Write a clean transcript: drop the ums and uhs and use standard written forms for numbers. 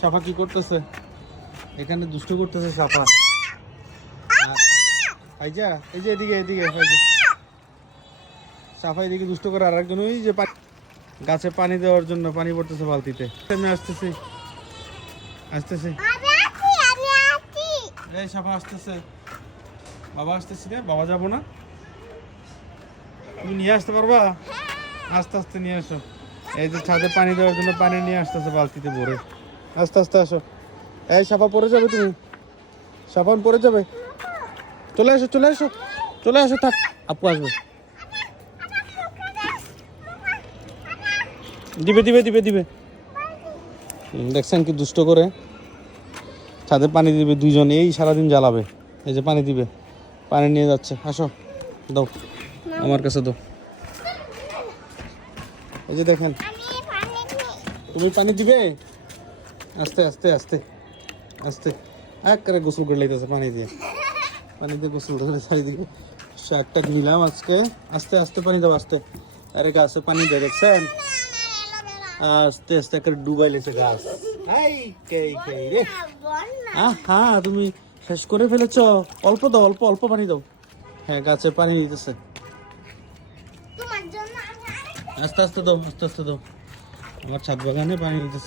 সাফা কি করতেছে? এখানে দুষ্ট করতেছে সাফা। এই যে এদিকে এদিকে সাফা এদিকে দুষ্ট করে, আর একজন ওই যে গাছে পানি দেওয়ার জন্য পানি পড়তেছে বালতিতে। আমি আসতেছি আসতেছি, এই সাফা আসতেছে, বাবা আসতেছি রে। বাবা যাবো না? তুমি নিয়ে আসতে পারবা? আস্তে আস্তে নিয়ে আসো। এই যে ছাদে পানি দেওয়ার জন্য পানি নিয়ে আসতেছে বালতিতে ভরে। আস্তে আস্তে আসো। এই সাফা পড়ে যাবে, তুমি সাবান পড়ে যাবে। চলে আসো চলে আসো চলে আসো, থাক আপু আসবে। দিবে দিবে দিবে দিবে। দেখছেন কি দুষ্ট করে? ছাদে পানি দিবে দুইজন, এই সারাদিন জ্বালাবে। এই যে পানি দিবে, পানি নিয়ে যাচ্ছে। আসো দাও আমার কাছে দাও। এই যে দেখেন, তুমি পানি দিবে। আস্তে আস্তে আস্তে আস্তে এক করে গোসল করে লাইতেছে পানি দিয়ে গোসল করে চারিদিকে শাকটা নিলাম আজকে। আস্তে আস্তে পানি দাও, আস্তে। আরে গাছে পানি দিয়ে দেখছেন, আস্তে আস্তে করে ডুবাই লেছে গাছ। রে হ্যাঁ, তুমি শেষ করে ফেলেছ। অল্প দাও, অল্প অল্প পানি দাও। হ্যাঁ, গাছে পানি দিতেছে। আস্তে আস্তে দাও, আস্তে আস্তে দাও। আমার ছাদ বাগানে পানি দিতেছে।